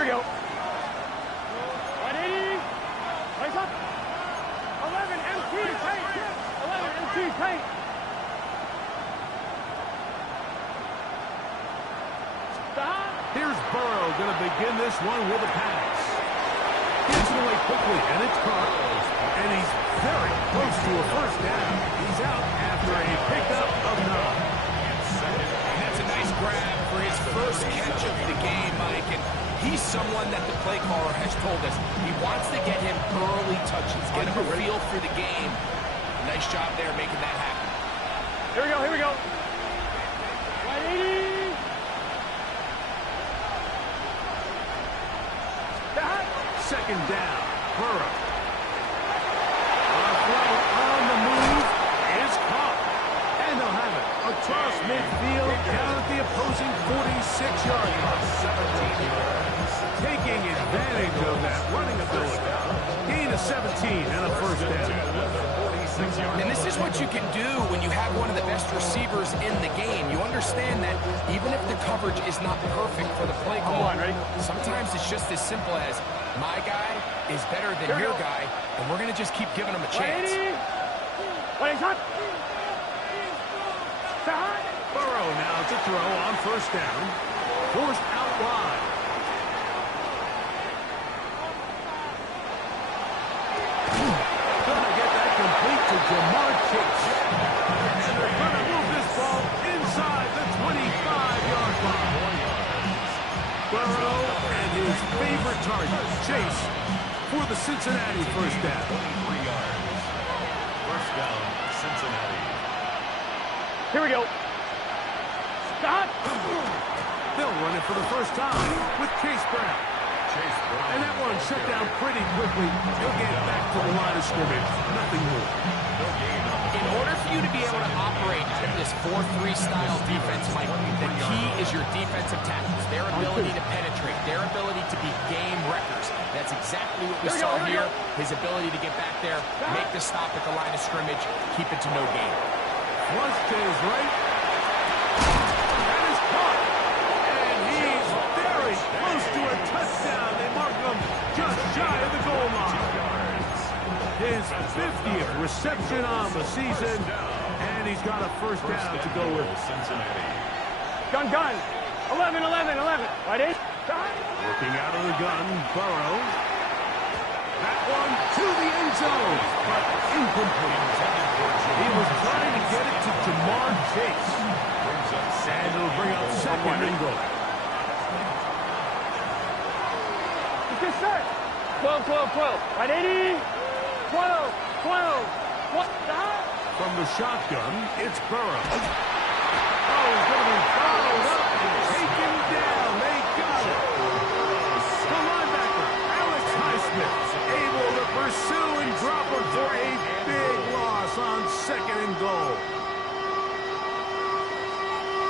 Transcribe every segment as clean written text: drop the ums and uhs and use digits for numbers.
Here we go. 180. Place up. 11 MT tight. 11 MT tight. Stop. Here's Burrow going to begin this one with a pass. Gets it away quickly, and it's caught. And he's very close to a first down. He's out after a pickup of 9. And that's a nice grab for his first catch of the game, Mike. And he's someone that the play caller has told us he wants to get him early touches, get him a feel for the game. Nice job there making that happen. Here we go, here we go. 180. Second down, Burrow. A throw on the move is caught. And they'll have it across midfield down at the opposing 46-yard line. 17 yards. Taking advantage of that running ability. Gain of 17 and a first down. And this is what you can do when you have one of the best receivers in the game. You understand that even if the coverage is not perfect for the play call, sometimes it's just as simple as my guy is better than your guy, and we're going to just keep giving him a chance. Burrow now to throw on first down. Forced out wide. Gonna get that complete to Jamar Chase. And they're gonna move this ball inside the 25-yard line. Burrow and his favorite target, Chase, for the Cincinnati first down. 23 yards. First down, Cincinnati. Here we go. Stop. They'll run it for the first time with Chase Brown. And that one shut down pretty quickly. He'll get back to the line of scrimmage. Nothing more. In order for you to be able to operate out of this 4-3 style defense, Mike, the key is your defensive tackles, their ability to penetrate, their ability to be game wreckers. That's exactly what we saw here. His ability to get back there, make the stop at the line of scrimmage, keep it to no gain. Flush to his right. That is caught. And he's very close to a touchdown. They mark him just shy of the goal line. His 50th reception on the season, and he's got a first down to go with. Cincinnati. Gun. 11. Right. Working out of the gun, Burrow. That one to the end zone, but incomplete. He was trying to get it to Jamar Chase. And it'll bring up second and goal. It's good start. 12. Right, 80. 12. What? From the shotgun, it's Burrow. Oh, he's going to be followed up and taken down. They got it. The linebacker, Alex Highsmith, able to pursue and drop him for a big loss on second and goal.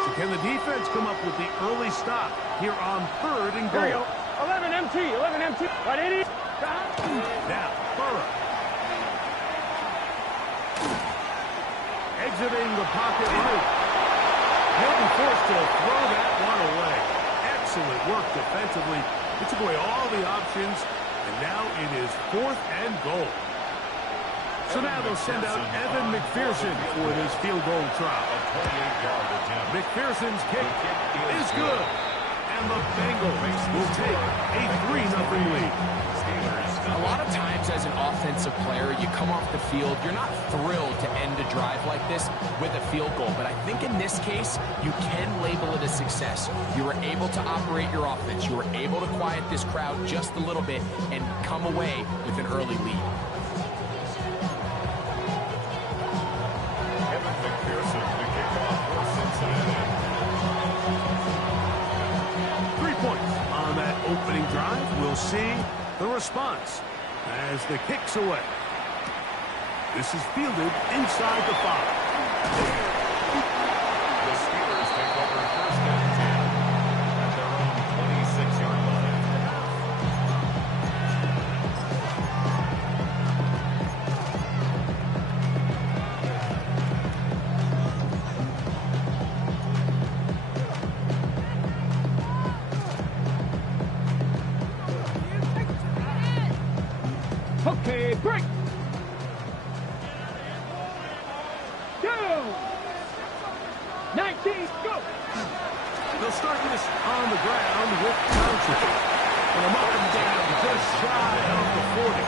So can the defense come up with the early stop here on third and goal? Here we go. 11 MT. Right, 80. Now, Burrow. Exiting the pocket right. He'll be forced to throw that one away. Excellent work defensively. He took away all the options, and now it is 4th and goal. So now they'll send out Evan McPherson for this field goal try. McPherson's kick is good, and the Bengals will take a 3-0 lead. A lot of times as an offensive player, you come off the field, you're not thrilled to end a drive like this with a field goal. But I think in this case, you can label it a success. You were able to operate your offense. You were able to quiet this crowd just a little bit and come away with an early lead. Evan McPherson to kick off for Cincinnati. 3 points on that opening drive. We'll see the response as the kick's away. This is fielded inside the 5. The Steelers take over first and 10 at their own 26-yard line. break. 2. 19, go. They'll start this on the ground with Johnson. And I'm up and down just shy of the 40.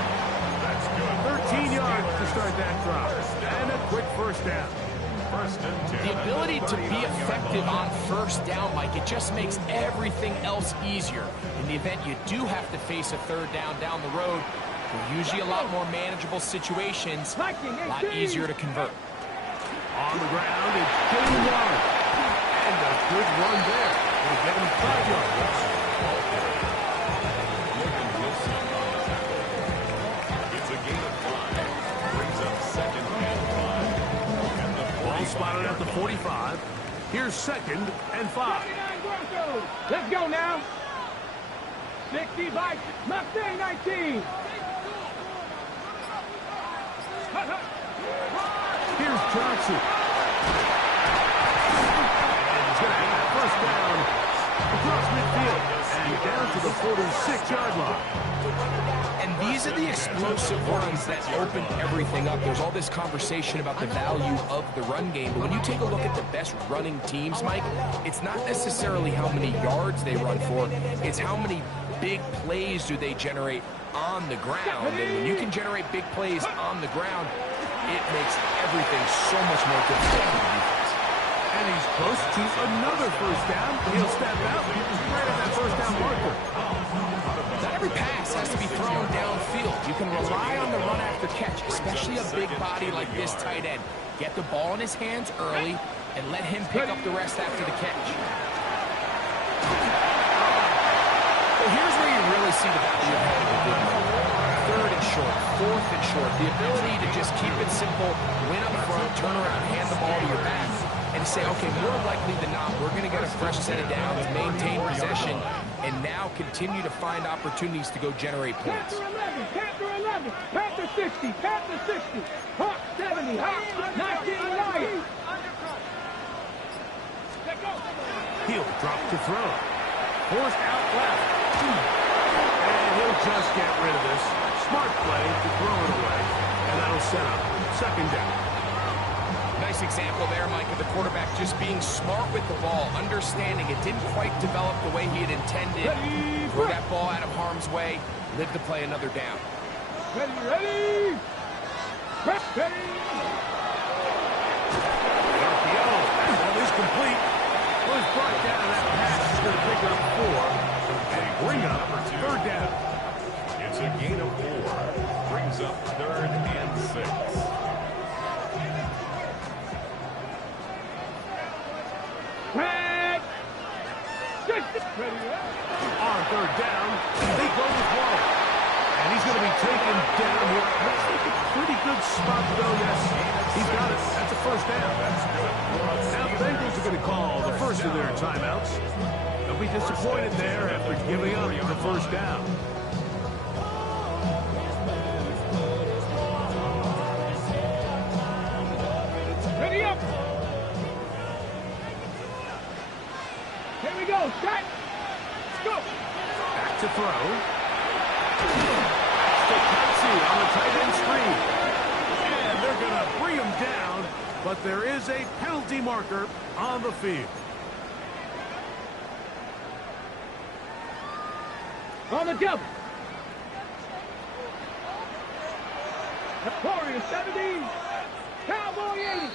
That's good. 13 yards to start that drive. And a quick first down. First and 10. The ability to be effective on first down, Mike, it just makes everything else easier. In the event you do have to face a third down the road, they're usually a lot more manageable situations, a lot easier to convert. On the ground, it's Jalen Warren. And a good run there. Will get him 5 yards. Logan Wilson on the tackle. It's a gain of 5. Brings up second and 5. And the Ball spotted at the 45. Here's second and 5. Let's go now. 65, Mustang 19. Here's Johnson. And he's going to have first down across midfield and down to the 46-yard line. And these are the explosive runs that open everything up. There's all this conversation about the value of the run game, but when you take a look at the best running teams, Mike, it's not necessarily how many yards they run for, it's how many big plays do they generate on the ground. And when you can generate big plays on the ground, it makes everything so much more difficult for the defense. And he's close to another first down. He'll step out right at that first down marker. Not every pass has to be thrown downfield. You can rely on the run after catch, especially a big body like this tight end. Get the ball in his hands early and let him pick up the rest after the catch. So here's where you really see the value of having a good run. Third and short, fourth and short. The ability to just keep it simple, win up front, turn around, hand the ball to your back, and say, okay, more likely than not, we're going to get a fresh set of downs, maintain possession, and now continue to find opportunities to go generate points. Panther 11, Panther 60, Panther 60, Hawk 70, Hawk 19, Lions. He'll drop to throw. Forced out left. And he'll just get rid of this. Smart play to throw it away. And that'll set up second down. Nice example there, Mike, of the quarterback just being smart with the ball, understanding it didn't quite develop the way he had intended. Throw that ball out of harm's way, live to play another down. Ready? RPO. That is complete. Was brought down. That pass is going to pick up 4. And bring up third down. It's a gain of 4. Brings up third and 6. On third down, they go with Waller. And he's going to be taken down here. Looks like a pretty good spot, though. Yes, he's got it. That's a first down. That's good. Now the Bengals are going to call the first of their timeouts. They'll be disappointed there after giving up the first down. Ready up. Here we go. Set. Let's go. Back to throw. Stokowski on the tight end screen. And they're going to bring him down, but there is a penalty marker on the field. On the double. Warriors 70. Cowboy 80.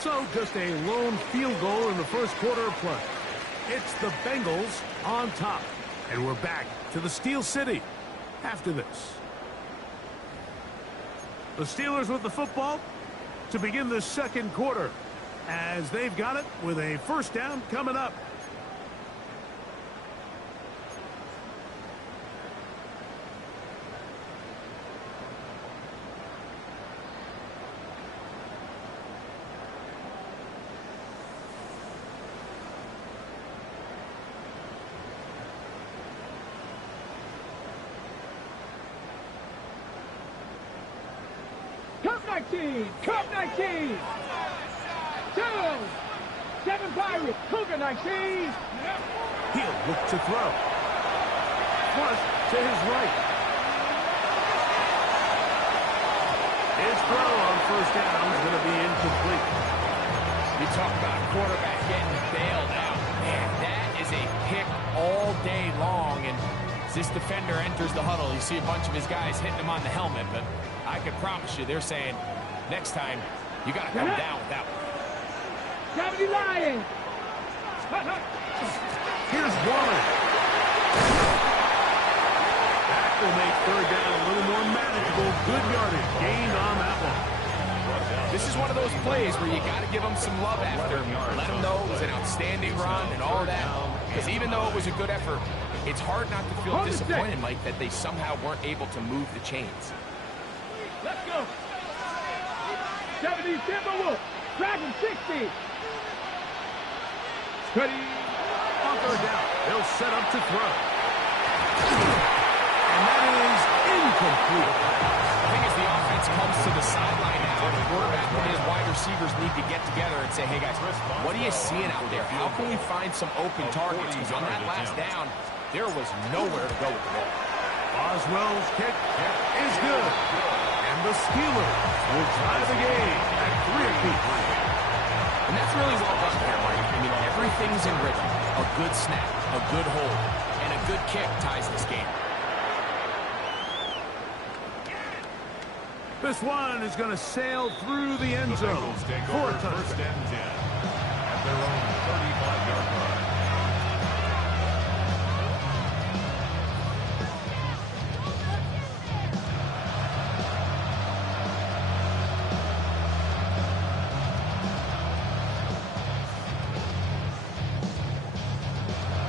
So just a lone field goal in the first quarter of play. It's the Bengals on top. And we're back to the Steel City after this. The Steelers with the football to begin the second quarter, as they've got it with a first down coming up. Cup 19. 2. 7 Pirates. Cougar 19. He'll look to throw. Flush to his right. His throw on first down is going to be incomplete. You talk about a quarterback getting bailed out. Man, that is a pick all day long. And as this defender enters the huddle, you see a bunch of his guys hitting him on the helmet. But I can promise you, they're saying, next time, you got to come down with that one. Gravity lying. Here's Waller. That will make third down a little more manageable. Good yardage gained on that one. This is one of those plays where you got to give them some love after. Let them know it was an outstanding run and all that. Because even though it was a good effort, it's hard not to feel disappointed, Mike, that they somehow weren't able to move the chains. Let's go. 70 Timberwolves. Dragon 60. Ready. On third down, they'll set up to throw. And that is incomplete. I think as the offense comes to the sideline now, the quarterback and his wide receivers need to get together and say, hey, guys, what are you seeing out there? How can we find some open targets? Because on that last down, there was nowhere to go with the ball. Boswell's kick is good. And the Steelers will tie the game at 3 apiece. And that's really well done there, Mike. I mean, everything's in rhythm. A good snap, a good hold, and a good kick ties this game. This one is going to sail through the end zone for a touchdown. First and 10 at their own 35-yard line.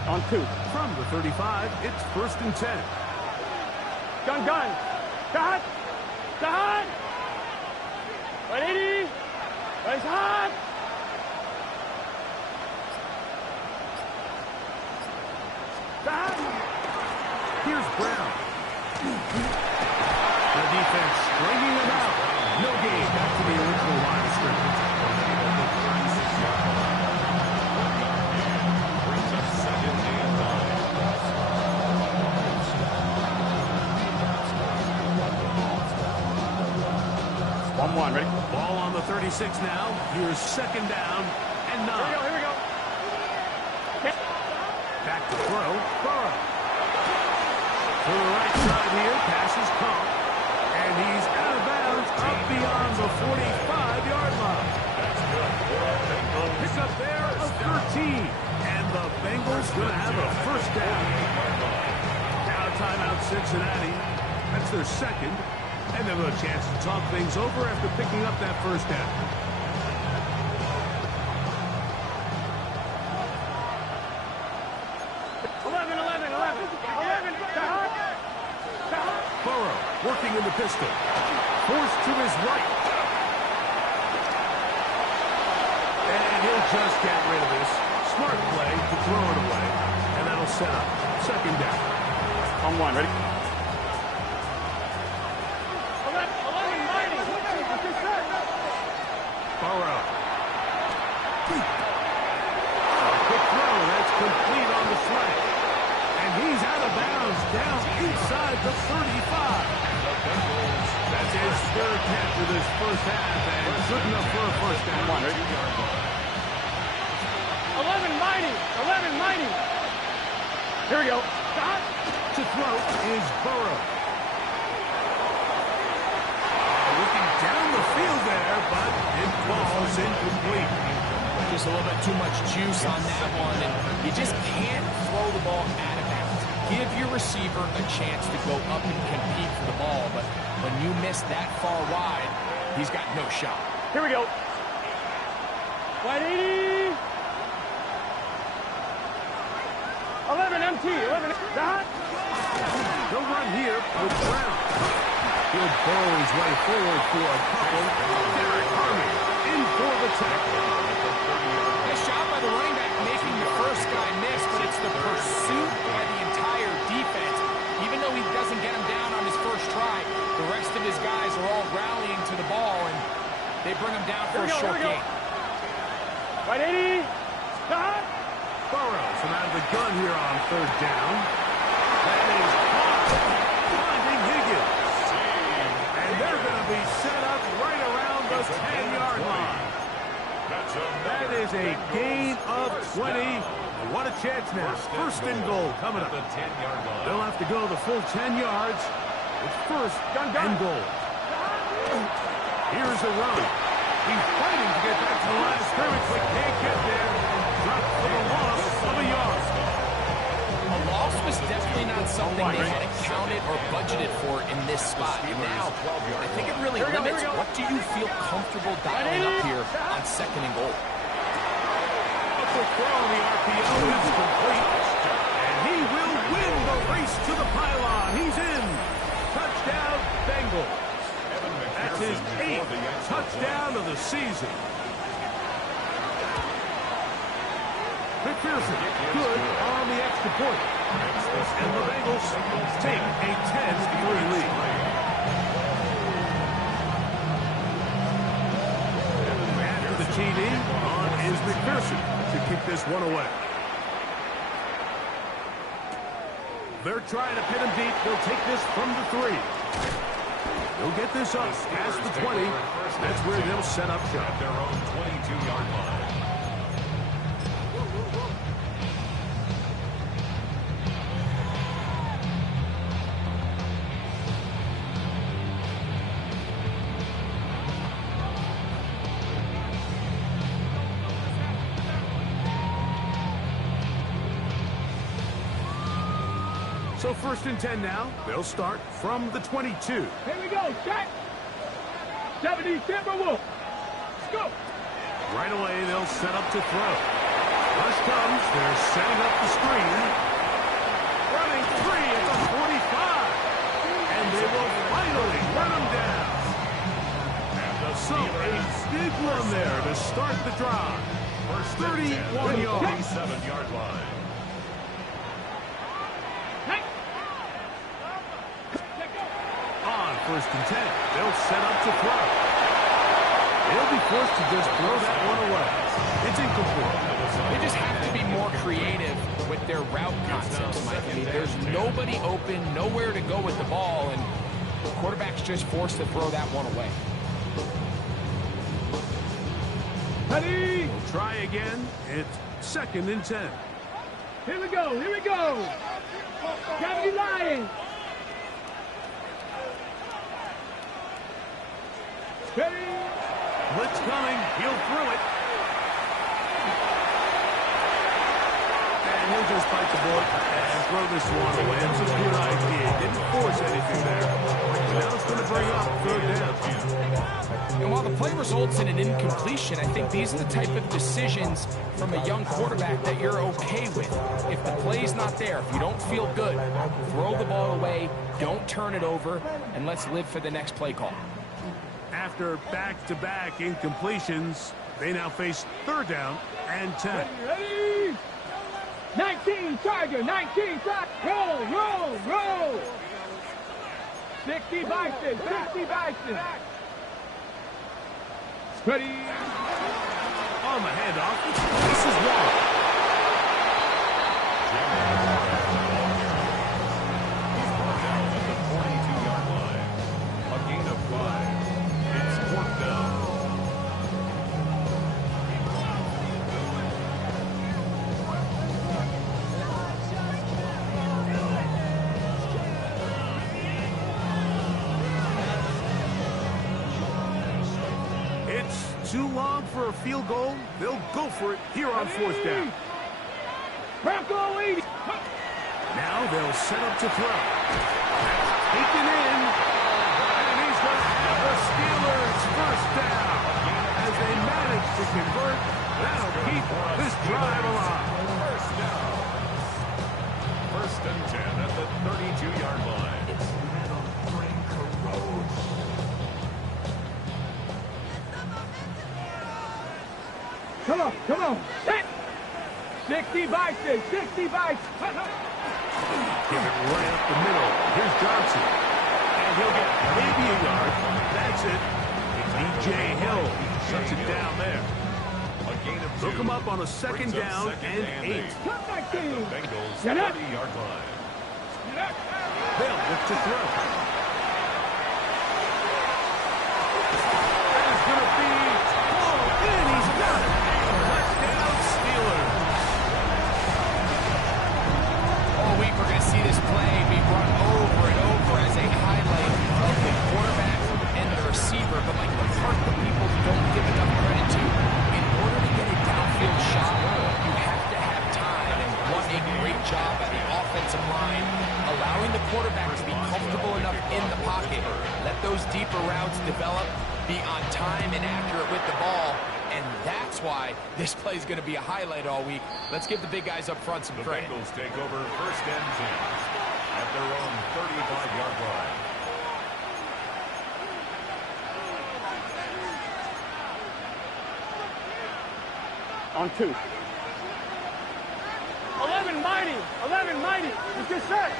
On 2. From the 35, it's first and 10. Gun. Got. 180. Raise hard. Here's Brown. The defense stringing them out. No gain back to the original line of scrimmage. Brings up second and 1-1. Ready? Ball on the 36 now. Here's second down and 9. Here we go. Back to throw. Burrow. To the right side here. Passes caught. And he's out of bounds up beyond the 45-yard line. Pick up there of 13. And the Bengals going to have a first down. Now timeout Cincinnati. That's their second. And they'll have a chance to talk things over after picking up that first down. Burrow working in the pistol. Forced to his right. And he'll just get rid of this. Smart play to throw it away. And that'll set up second down. On 1. Ready? Burrow. A quick throw. That's complete on the flank. And he's out of bounds down inside the 35. That's his third catch of this first half and good enough for a first down. 11 mighty. Here we go. To throw is Burrow. Looking down the field there, but it falls incomplete. Just a little bit too much juice on that one, and you just can't throw the ball out of bounds. Give your receiver a chance to go up and compete for the ball, but when you miss that far wide, he's got no shot. Here we go. 180. 11 MT. 11. They'll run here with Brown. He'll burrow his way forward for a couple. Derek Harmon in for the tackle. Nice job by the running back making the first guy miss, but it's the pursuit by the entire defense. Even though he doesn't get him down on his first try, the rest of his guys are all rallying to the ball, and they bring him down for a short gain. 180. Burrows from out of the gun here on third down. That is caught. Finding Higgins. And they're going to be set up That is a gain of 20. What a chance now. First and goal coming up. The 10-yard line. They'll have to go the full 10 yards. It's first and goal. Here's a run. He's fighting to get back to the line of scrimmage, but can't get there. Dropped for the loss of a yard. A loss was definitely not something they had accounted or budgeted for in this spot. And now, I think it really limits what do you feel comfortable dialing up here on second and goal. A quick throw on the RPO is complete. And he will win the race to the pylon. He's in. Touchdown, Bengals. That's his 8th touchdown of the season. McPherson, good on the extra point. And the Bengals take a 10-3 lead. After the TD, on is McPherson to kick this one away. They're trying to pin him deep. They'll take this from the 3. They'll get this up past the 20. That's where they'll set up shop. At their own 22-yard line. So first and 10 now. They'll start from the 22. Here we go, set. 70 Timberwolves. Let's go. Right away, they'll set up to throw. Rush comes. They're setting up the screen. Running free at the 45. And they will finally run him down. So a big run there to start the drive. First 31 yards. 7-yard line. On first and 10, they'll set up to throw. They'll be forced to just throw that one away. It's incomplete. They just have to be more creative with their route concepts, Mike. I mean, there's nobody open, nowhere to go with the ball, and the quarterback's just forced to throw that one away. Ready? We'll try again. It's second and 10. Here we go, here we go. 70 Lions. Ready? Blitz coming. He'll throw it. And he'll just bite the bullet and throw this one away. It's a good idea. Didn't force anything there. Now it's going to bring up third down. And while the play results in an incompletion, I think these are the type of decisions from a young quarterback that you're okay with. If the play's not there, if you don't feel good, throw the ball away, don't turn it over, and let's live for the next play call. After back-to-back incompletions, they now face third down and 10. Ready? 19 Tiger, 19 Tiger. Roll, roll, roll. 60 Bison, 60 Bison. Ready? On the handoff, this is Waller. He's brought down at the 42-yard line. A gain of 5. It's fourth down. It's too long for a field goal. They'll go for it here on fourth down. Bronco 80. Now they'll set up to throw. Taken in. And he's going to have the Steelers first down. As they manage to convert, that'll keep this drive alive. First down. First and 10 at the 32-yard line. Come on, come on. Set. 60 Bison, 60 Bison. Give it right up the middle. Here's Johnson. And he'll get maybe a yard. That's it. DJ Hill shuts it down there. A gain of 2. Look him up on a second Brings up down second and 8. Come back, At the team. Bengals' Get up. 30-yard line. They'll look to throw. That is going to be... Oh, and he's got it. offensive line, allowing the quarterback to be comfortable enough in the pocket, let those deeper routes develop, be on time and accurate with the ball, and that's why this play is going to be a highlight all week. Let's give the big guys up front some credit. The Bengals take over first and 10 at their own 35-yard line. On 2. 11 mighty. 11 mighty. It's just set.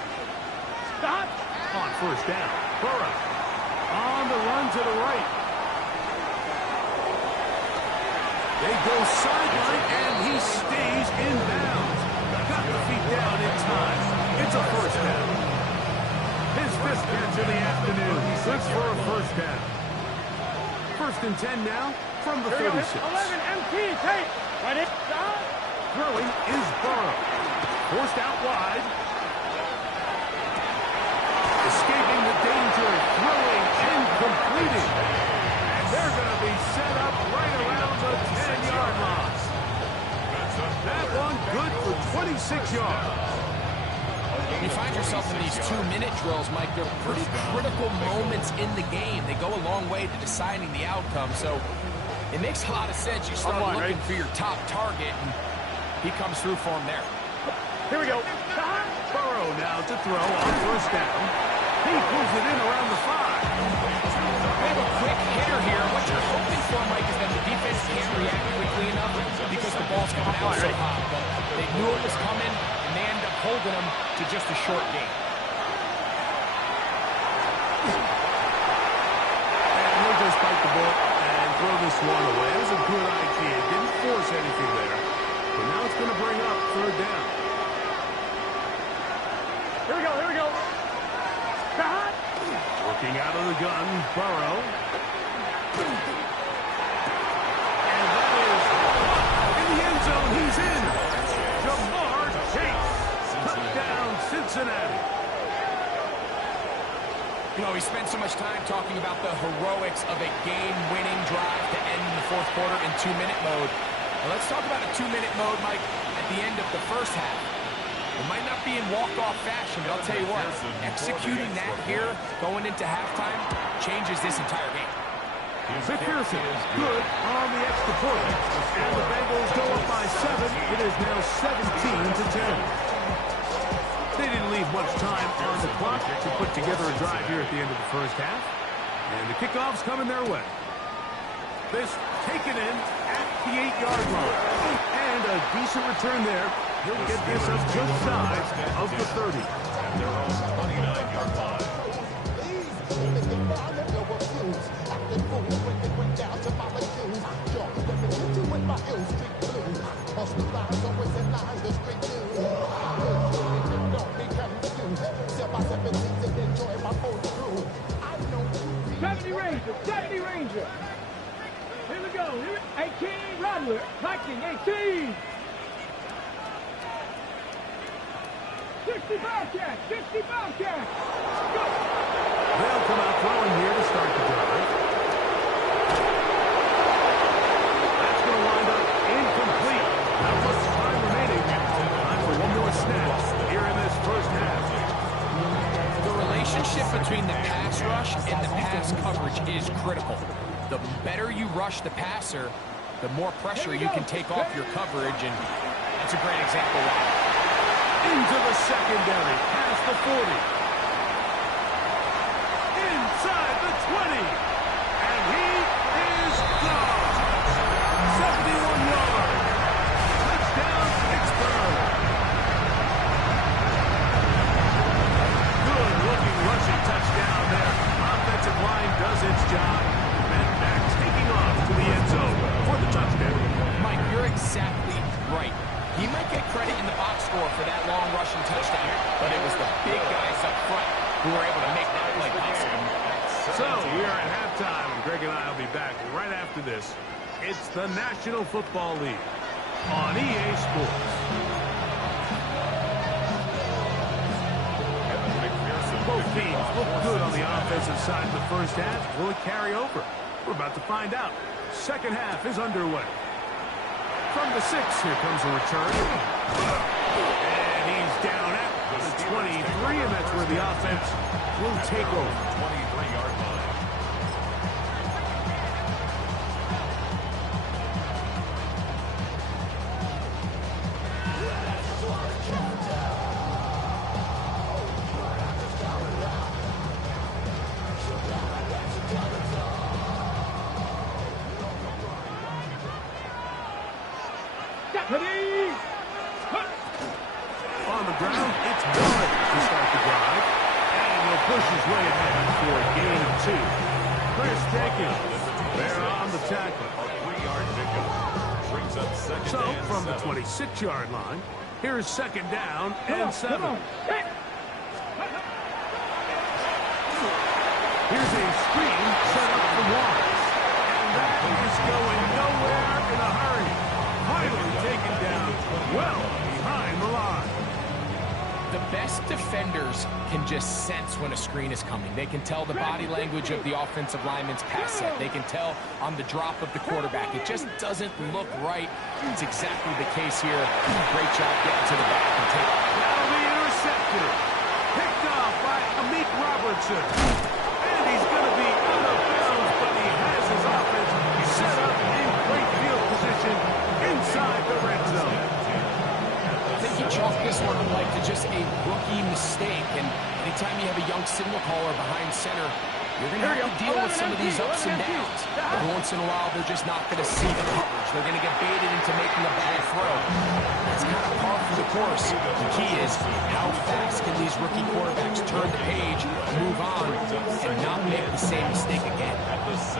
Stop. On first down, Burrow on the run to the right. They go sideline, and he stays in bounds. Got the feet down in time. It's a first down. His fifth catch of the afternoon. Good for a first down. First and 10 now from the 36. 11 MT. Take. Ready. Stop. Throwing is Burrow. Forced out wide. Escaping the danger. Throwing and completing. And they're going to be set up right around the 10-yard line. That one good for 26 yards. You find yourself in these 2-minute drills, Mike. They're pretty critical moments in the game. They go a long way to deciding the outcome. So it makes a lot of sense. You start looking for your top target, and he comes through for him there. Here we go. Burrow now to throw on first down. He pulls it in around the 5. They have a quick hitter here. What you're hoping for, Mike, is that the defense can't react quickly enough because the ball's coming out so hot. But they knew it was coming, and they end up holding them to just a short game. And he'll just bite the bullet and throw this one away. It was a good idea. Didn't force anything there. But now it's going to bring up third down. Here we go. Here we go. Stop. Working out of the gun, Burrow. And that is in the end zone. He's in. Jamar Chase. Touchdown, Cincinnati. You know, we spent so much time talking about the heroics of a game-winning drive to end in the fourth quarter in 2-minute mode. Well, let's talk about a 2-minute mode, Mike, at the end of the first half. It might not be in walk-off fashion, but I'll tell you what, executing that here, going into halftime, changes this entire game. McPherson is good on the extra point. And the Bengals go up by 7. It is now 17-10. They didn't leave much time on the clock to put together a drive here at the end of the first half. And the kickoff's coming their way. This taken in at the 8-yard line. And a decent return there. He'll get this up just side of the 30. At their own 29-yard line. Ranger, 70 Ranger. Here we go. 18 Rattler, Viking 18. 60 Bobcat, 60 Bobcat. Go. They'll come out throwing here to start the drive. That's going to wind up incomplete. Not much time remaining. Time for one more snap here in this first half. The relationship between the pass rush and the pass coverage is critical. The better you rush the passer, the more pressure you can take off your coverage, and that's a great example why. Into the secondary, past the 40. Inside the 20. And he is gone. 71 yards. Touchdown, Pittsburgh. Good-looking rushing touchdown there. Offensive line does its job. And back taking off to the end zone for the touchdown. Mike, you're exactly right. He might get credit in the box score for that long rushing touchdown, but it was the big guys up front who were able to make that play possible. So, we are at halftime, and Greg and I will be back right after this. It's the National Football League on EA Sports. Both teams look good on the offensive side of the first half. Will it carry over? We're about to find out. Second half is underway. From the 6, here comes a return. And he's down at the 23, and that's where the offense will take over. 23-yard line. Deputy! On the ground, it's Warren to start the drive. And he'll push his way ahead for a gain of 2. Chris Jenkins, they're on the tackle. A 3-yard pickup. Brings up second So, and from the 7. 26-yard line, here's second down Come and on, 7. come on. Hey! Here's a screen set up for Warren. And that is going nowhere in a hurry. Finally taken down well behind the line. The best defenders can just sense when a screen is coming. They can tell the body language of the offensive lineman's pass set. They can tell on the drop of the quarterback. It just doesn't look right. It's exactly the case here. Great job getting to the back and taking. That'll be intercepted. Picked off by Amik Robertson. And he's going to be out of bounds, but he has his offense set up in great field position inside the red zone. I think you chalk this one up like to just a rookie mistake. And anytime you have a young signal caller behind center, you're going to have to deal with some of these ups and downs. Every once in a while, they're just not going to see the coverage. They're going to get baited into making a bad throw. That's kind of par for the course. The key is how fast can these rookie quarterbacks turn the page, move on, and not make the same mistake again.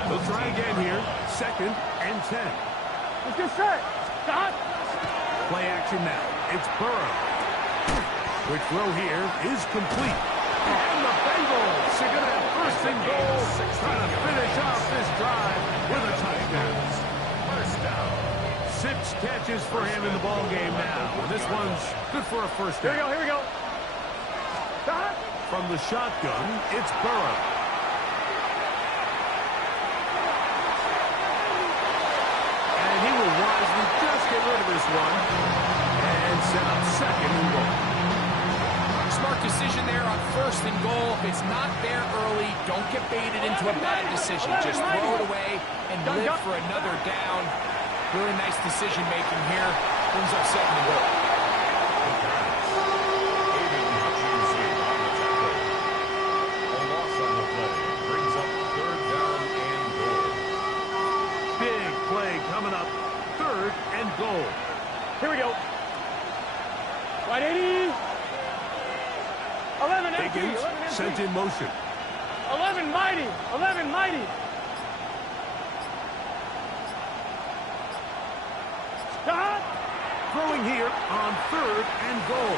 They'll try again here. Second and 10. Let's get set. Stop. Play action now. It's Burrow. Quick throw here is complete. And the Bengals are going to have first and goal, trying to finish off this drive with a touchdown. First down. 6 catches for him in the ball game now. And this one's good for a first down. Here we go. Stop. From the shotgun, it's Burrow. And he will wisely just get rid of this one and set up second and goal. Smart decision there on first and goal. If it's not there early, don't get baited into a bad decision. Just throw it away and live for another down. Really nice decision making here. Brings up second and goal. A loss on the play. Brings up third down and goal. Big play coming up. Third and goal. Here we go. Right 80. 11 empty. Higgins 11 empty. sent in motion. 11 mighty. 11 mighty. Stop. Throwing here on third and goal.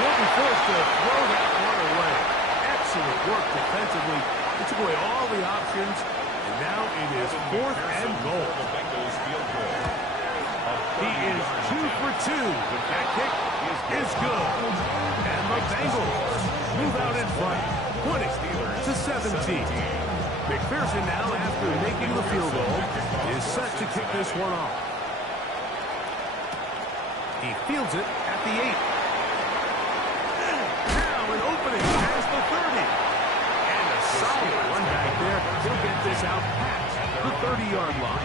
Will be forced to throw that one away. Excellent work defensively. It took away all the options, and now it is fourth and goal. The Bengals field goal. He is 2 for 2. That kick is good. And the Bengals move out in front, 20-17. McPherson now, after making the field goal, is set to kick this one off. He fields it at the 8. Now an opening past the 30. And a solid one back there. He'll get this out past the 30-yard line.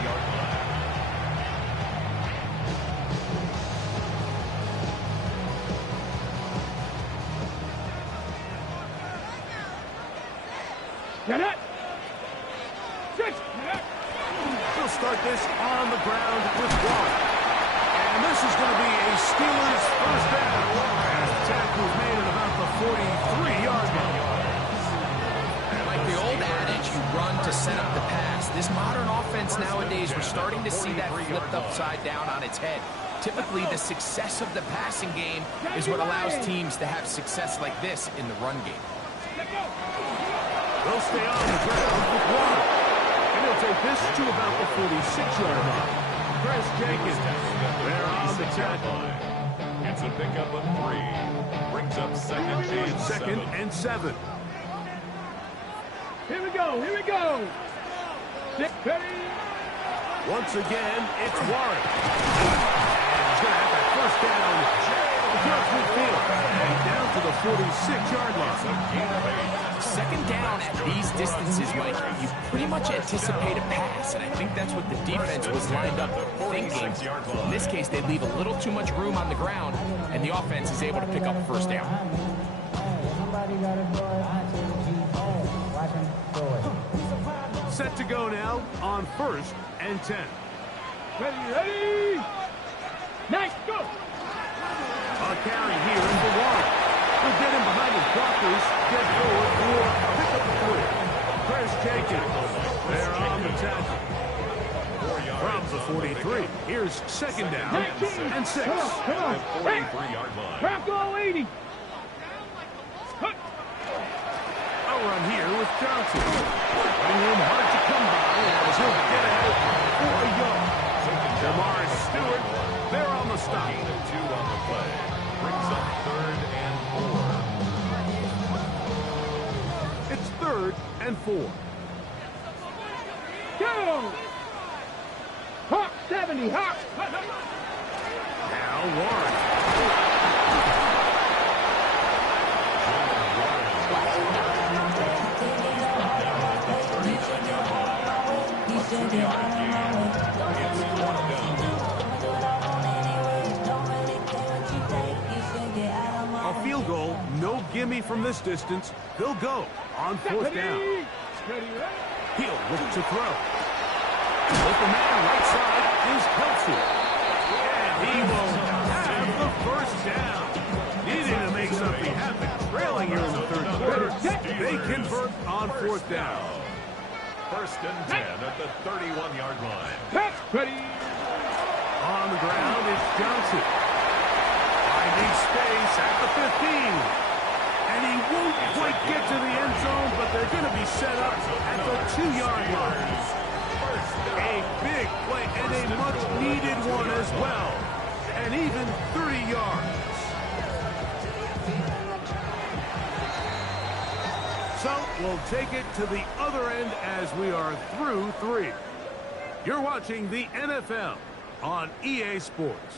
Get it. 6. He'll start this on the ground with Warren. And this is going to be a Steelers first down. As the tackle is made at about the 43-yard line. Like the old adage, you run to set up the pass. This modern offense nowadays, we're starting to see that flipped upside down on its head. Typically, the success of the passing game is what allows teams to have success like this in the run game. They'll stay on the ground with Warren. And he'll take this to about the 46-yard line. Chris Jenkins, they're on the tackle. It's a pickup of 3. Brings up second and 7. Here we go. Here we go. 6. Ready. Once again, it's Warren. And he's going to have to First down. Across midfield. And down to the 46-yard line. Second down at these distances, Mike, you pretty much anticipate a pass, and I think that's what the defense was lined up thinking. In this case, they leave a little too much room on the ground, and the offense is able to pick up a first down. Set to go now on 1st and 10. Ready. Nice, go. A carry here in the one. We'll get him behind his blockers. Get forward for a pickup of 3. Where's Jenkins? They're on the tackle. From the 43. Here's second down 19. and 6. Come on. 43-yard line. Crack 80. A run here with Johnson. Putting him hard to come by as he'll get ahead for a yard. Jamar Stewart, they're on the stop. Gain of 2 on the play. Brings up 3rd and 4. It's 3rd and 4. Go. Hawk 70. Hawk. Now Warren. A field goal, no gimme from this distance. They'll go on 4th down. He'll look to throw. Open man right side is Kelsey. And he will have the first down. Needing to make something happen. Trailing here in the 3rd quarter. They convert on 4th down. 1st and 10 at the 31-yard line. Ready. On the ground is Johnson. Finding space at the 15. And he won't quite get to the end zone, but they're going to be set up at the 2-yard line. A big play and a much-needed one as well. And even 30 yards. So we'll take it to the other end as we are through 3. You're watching the NFL on EA Sports.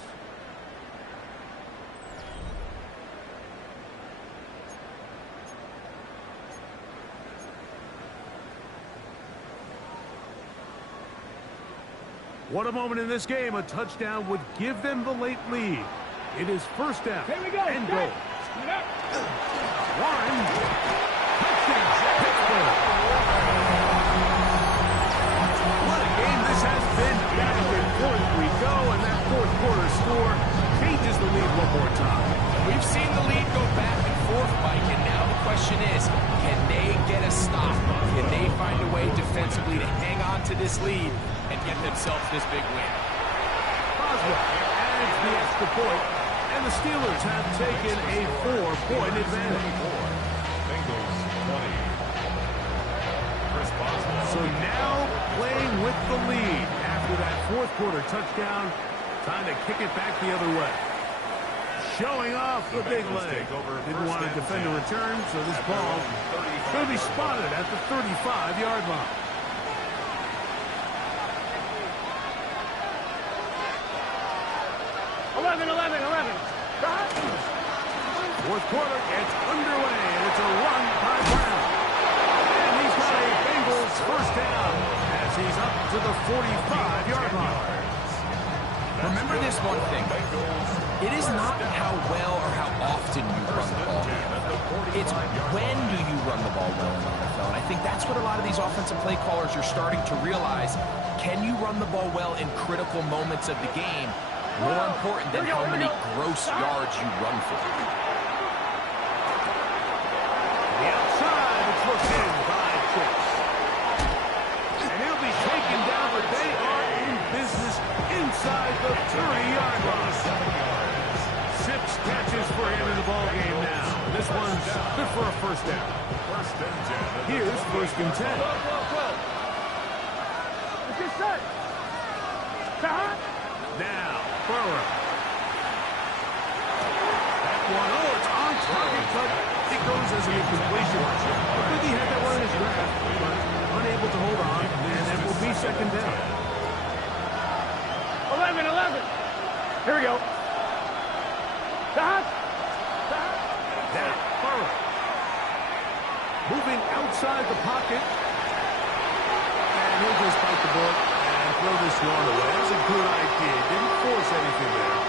What a moment in this game. A touchdown would give them the late lead. It is 1st down Here we go. and goal. Warren. Touchdown. Pittsburgh. What a game this has been. Back and forth we go, and that 4th quarter score changes the lead one more time. We've seen the lead go back and forth, Mike, and now the question is, can they get a stop? Can they find a way defensively to hang on to this lead and get themselves this big win? Boswell adds the extra point, and the Steelers have taken a 4-point advantage. Bengals 20. Chris Boswell. So now playing with the lead after that 4th quarter touchdown. Time to kick it back the other way. Showing off the big leg. Didn't want to defend a return, so this ball going to be spotted at the 35-yard line. Fourth quarter gets underway, and it's a run by Brown. And he's got a Bengals first down as he's up to the 45-yard line. Remember this one thing. It is not how well or how often you run the ball. It's when do you run the ball well in the NFL. And I think that's what a lot of these offensive play callers are starting to realize. Can you run the ball well in critical moments of the game? More important than how many gross yards you run for. The outside, it's looked in by Chase. And he'll be taken down, but they are in business inside the 30-yard line. 6 catches for him in the ballgame now. This one's good for a first down. First and 10. Here's 1st and 10. It's your set. Now, Burrow. That one, oh, it's on target, but it goes as an incompletion. I think he had that one in his grasp, but unable to hold on, and it will be 2nd down. 11. Here we go. Moving outside the pocket. And he'll just bite the bullet and throw this one away. That's a good idea. Didn't force anything there.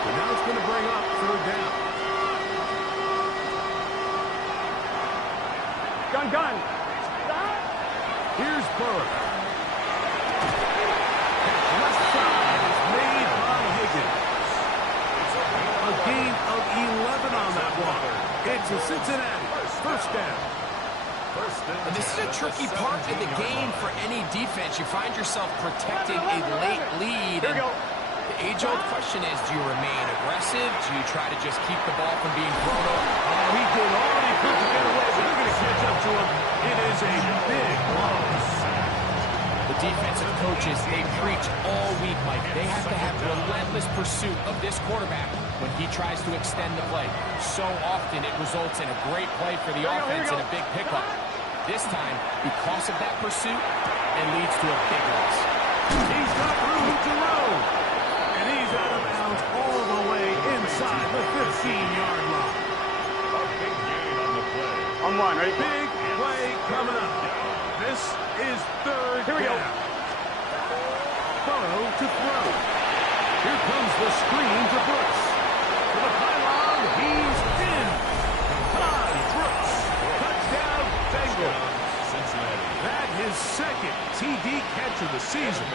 But now it's going to bring up third down. Gun. Here's Burrow. Left side is made by Higgins. A gain of 11 on that one. It's a Cincinnati first down. And this is a tricky part of the game for any defense. You find yourself protecting a late lead. Here we go. The age-old question is, do you remain aggressive? Do you try to just keep the ball from being thrown over? Oh, he did all he could to get away, but you're going to catch up to him. It is a big loss. The defensive coaches, they preach all week, Mike. They have to have relentless pursuit of this quarterback when he tries to extend the play. So often it results in a great play for the offense and a big pickup. This time, because of that pursuit, it leads to a big loss. He's got room to roll. And he's out of bounds all the way inside the 15-yard line. A big gain on the play. On one, ready? Big play coming up. This is third Here we go. down. Burrow to throw. Here comes the screen to Brooks. To the pylon, he's in. Todd Brooks. Touchdown, Bengals. Cincinnati. That his second TD catch of the season.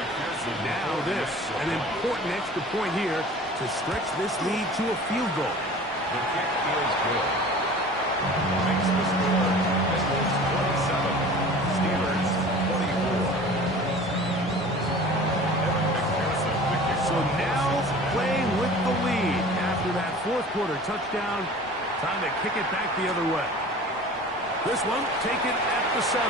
Now this, an important extra point here to stretch this lead to a field goal. The kick is good. Makes the score. Bengals 27. Steelers 24. So now playing with the lead after that fourth quarter touchdown. Time to kick it back the other way. This one taken at the 7.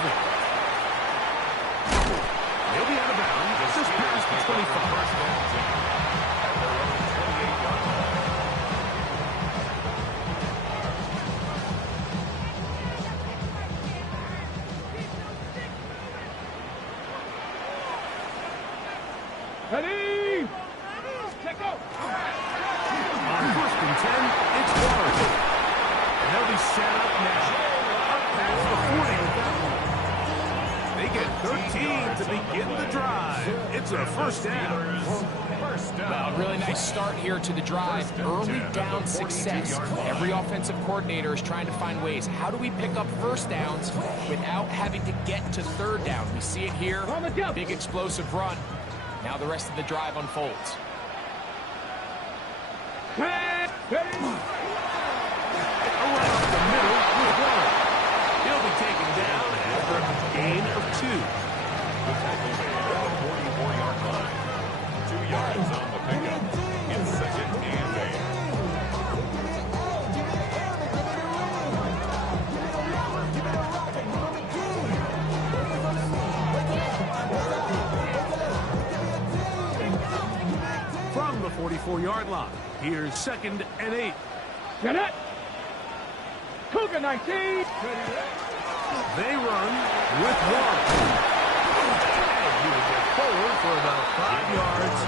He'll be out of bounds just past the 25. First down at their own 28-yard line. Ready? Check out. On first and 10, it's Warren. And they'll be set up now. Up past the 40. They get 13 to begin the drive. It's a first down. First down. Well, a really nice start here to the drive. Early down success. Every offensive coordinator is trying to find ways. How do we pick up first downs without having to get to third down? We see it here. Big explosive run. Now the rest of the drive unfolds. Around the middle with Warren. He'll be taken down after a gain of 2. The tackle made at the 44-yard line. 2 yards on the pickup. It's second and 8. From the 44-yard line, here's second and 8. Get it. Cougar 19. They run with Warren. And he will get forward for about 5 yards.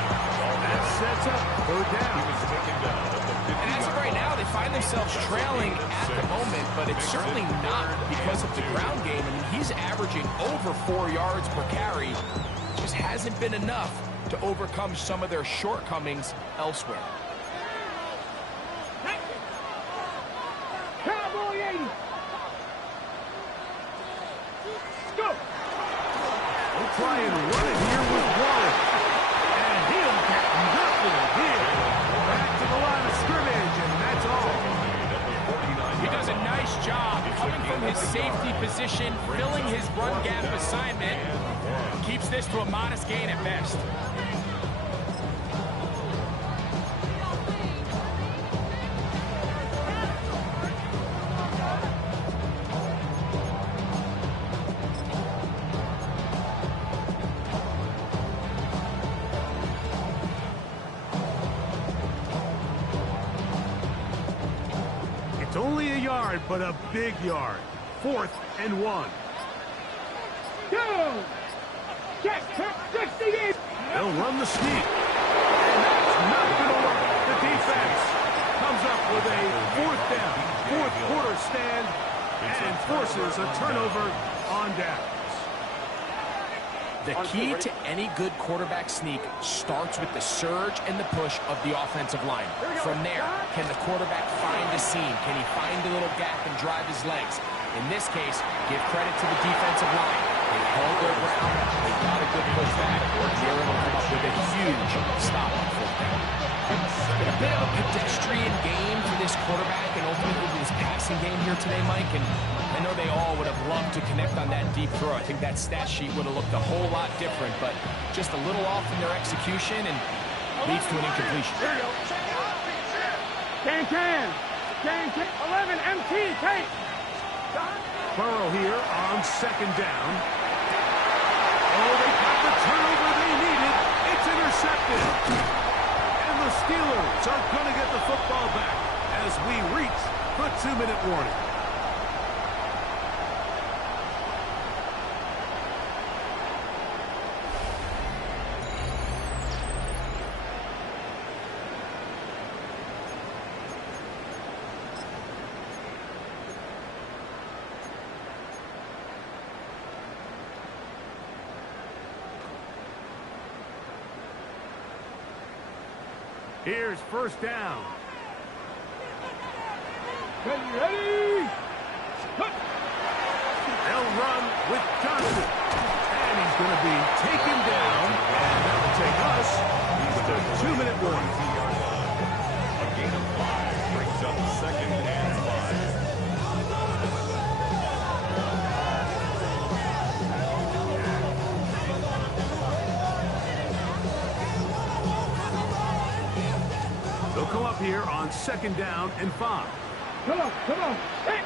That sets up third down. He was taken down at the 50-yard And as of right now, they find themselves trailing at the moment, but it's certainly not because of the ground game. I mean, he's averaging over 4 yards per carry. Just hasn't been enough to overcome some of their shortcomings elsewhere. Cowboy 80. Go. We'll try and run it here with Warren. And he'll get nothing here. Back to the line of scrimmage, and that's all. He does a nice job coming from his safety position, filling his run gap assignment. Keeps this to a modest gain at best. It's only a yard, but a big yard. 4th and 1. Go. Check. 68. They'll run the sneak. And that's not going to work. The defense comes up with a 4th down. Fourth quarter stand and forces a turnover on downs. The key to any good quarterback sneak starts with the surge and the push of the offensive line. From there, can the quarterback find a seam? Can he find a little gap and drive his legs? In this case, give credit to the defensive line. They held their ground. They got a good push back. They're able to come up with a huge stop on fourth down. It's been a bit of a pedestrian game for this quarterback and ultimately this passing game here today, Mike. And I know they all would have loved to connect on that deep throw. I think that stat sheet would have looked a whole lot different, but just a little off in their execution and leads to an incompletion. Can. 11, MT, take. Burrow here on second down. Oh, they got the turnover they needed. It's intercepted. And the Steelers are going to get the football back as we reach the 2-minute warning. Here's first down. Ready? They'll run with Johnson. And he's going to be taken down. And that will take us to the 2-minute warning. A gain of 5 brings up second and 5. They'll come up here on second down and 5. Come on. Hey.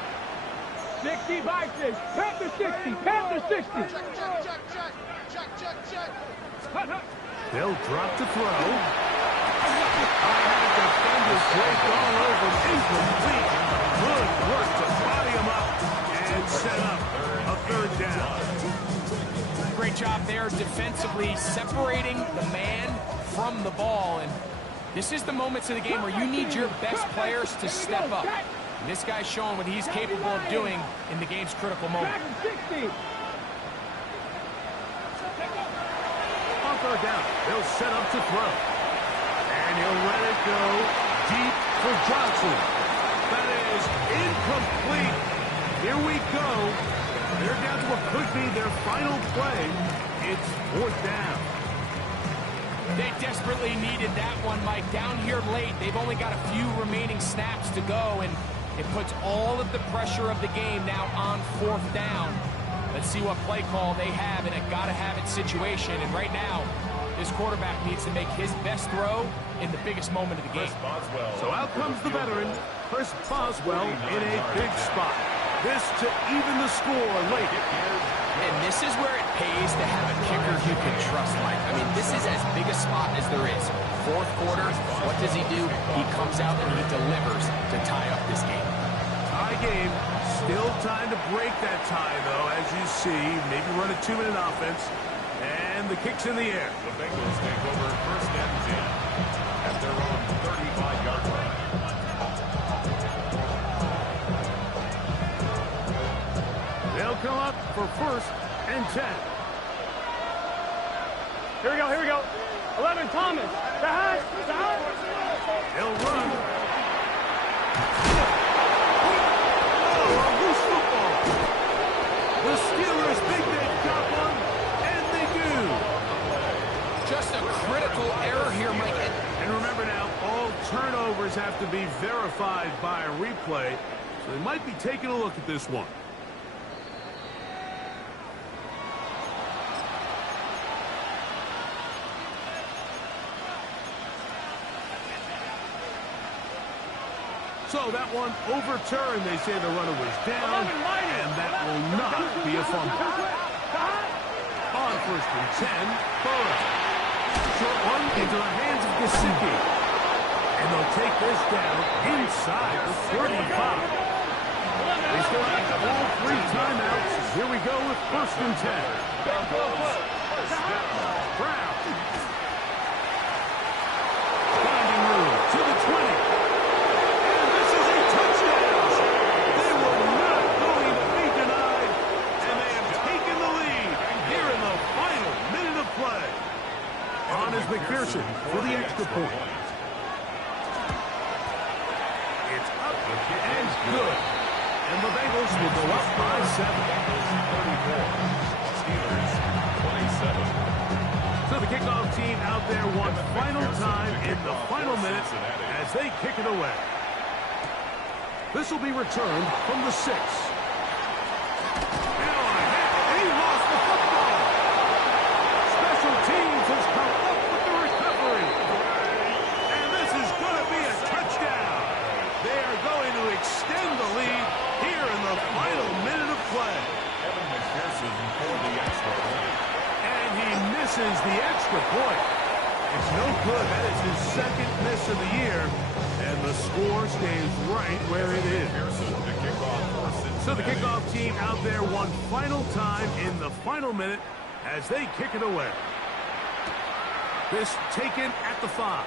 60 by 6. Panther 60. They'll drop to throw. Defenders break all over. Incomplete. Good work to body him up and set up a third down. Great job there defensively separating the man from the ball. And this is the moments of the game where you need your best players to step up. And this guy's showing what he's capable of doing in the game's critical moment. On third down, they'll set up to throw. And he'll let it go deep for Johnson. That is incomplete. Here we go. They're down to what could be their final play. It's fourth down. They desperately needed that one, Mike. Down here late, they've only got a few remaining snaps to go, and it puts all of the pressure of the game now on fourth down. Let's see what play call they have in a gotta-have-it situation. And right now, this quarterback needs to make his best throw in the biggest moment of the game. So out comes the veteran, Chris Boswell, in a big spot. This to even the score late. And this is where it pays to have a kicker you can trust, Mike. I mean, this is as big a spot as there is. Fourth quarter, what does he do? He comes out and he delivers to tie up this game. Tie game. Still time to break that tie, though, as you see. Maybe run a 2-minute offense. And the kick's in the air. The Bengals take over first and 10 at their own 35-yard line. They'll come up for first and 10. Here we go. 11, Thomas. They'll run. Oh, a loose football. The Steelers think they've got one, and they do. Just a critical error here, Mike. And remember now, all turnovers have to be verified by a replay, so they might be taking a look at this one. So that one overturned. They say the runner was down, and that will not be a fumble. On first and 10, Burrow. Short one into the hands of Gesicki. And they'll take this down inside the 35. They still have all 3 timeouts. Here we go with first and 10. Brown. Finding room to the 20. They were not going extra point. It's up and good. And the Bengals will go up by 7. Bengals 34. Steelers 27. So the kickoff team out there one final time in the final minute as they kick it away. This will be returned from the 6. Now a hit, and he lost the football. Special teams has come up with the recovery. And this is going to be a touchdown. They are going to extend the lead here in the final minute of play. Evan McPherson for the extra point. And he misses the extra point. It's no good. That is his second miss of the year. And the score stays right where it is. So the kickoff team out there one final time in the final minute as they kick it away. This taken at the 5.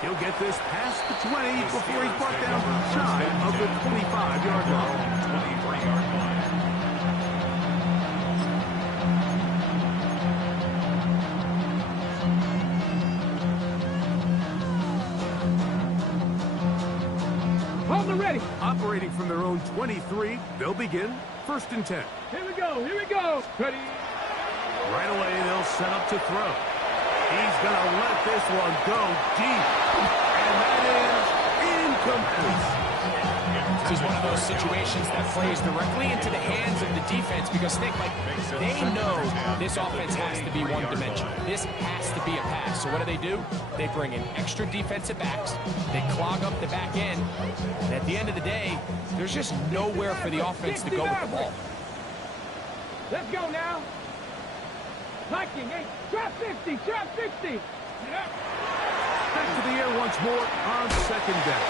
He'll get this past the 20 before he's brought down shy of the 25-yard line. 23-yard line. Hold the ready. Operating from their own 23, they'll begin 1st and 10. Here we go. Here we go. Ready. Right away, they'll set up to throw. He's going to let this one go deep. And that is incomplete. This is one of those situations that plays directly into the hands of the defense because they know this offense has to be one-dimensional. This has to be a pass. So what do? They bring in extra defensive backs. They clog up the back end. And at the end of the day, there's just nowhere for the offense to go with the ball. Let's go now. Liking, hey, drop 60, drop 60. Yeah. Back to the air once more on 2nd down.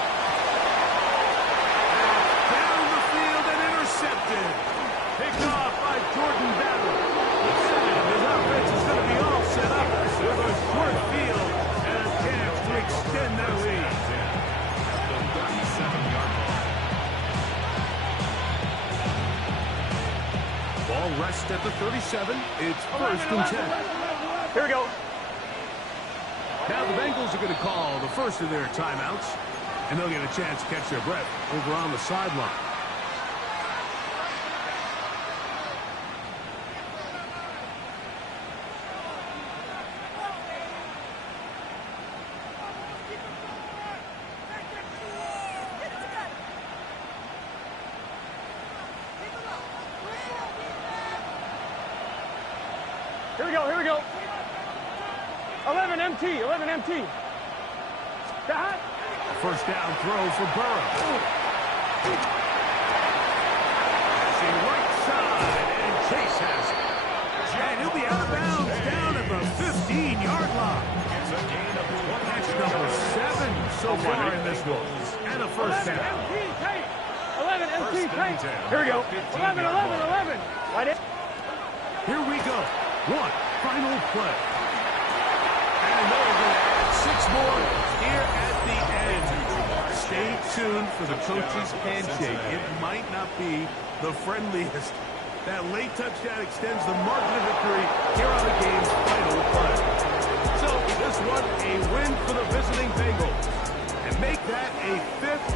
Down the field and intercepted. Picked off by Jordan Battle. His offense is going to be all set up with a short field and a chance to extend their lead. The 37-yard line. Ball rests at the 37. It's 1st and 10. Here we go. Now the Bengals are going to call the first of their timeouts, and they'll get a chance to catch their breath over on the sideline. Here we go. Here we go. 11 MT. 11 MT. That. First down throw for Burrow. Passing right side, and Chase has it. And he'll be out of bounds down at the 15-yard line. It's a gain of 1. That's number 7 so far in this one. And a first 11 down. MT tape. 11 MT First and tape. 10. Here we go. 15-yard 11, 11, line. 11. Right in. Here we go. One final play. And they're going to add 6 more here at the end. Stay tuned for the coach's handshake. It might not be the friendliest. That late touchdown extends the margin of victory here on the game's final play. So this one a win for the visiting Bengals. And make that a 5th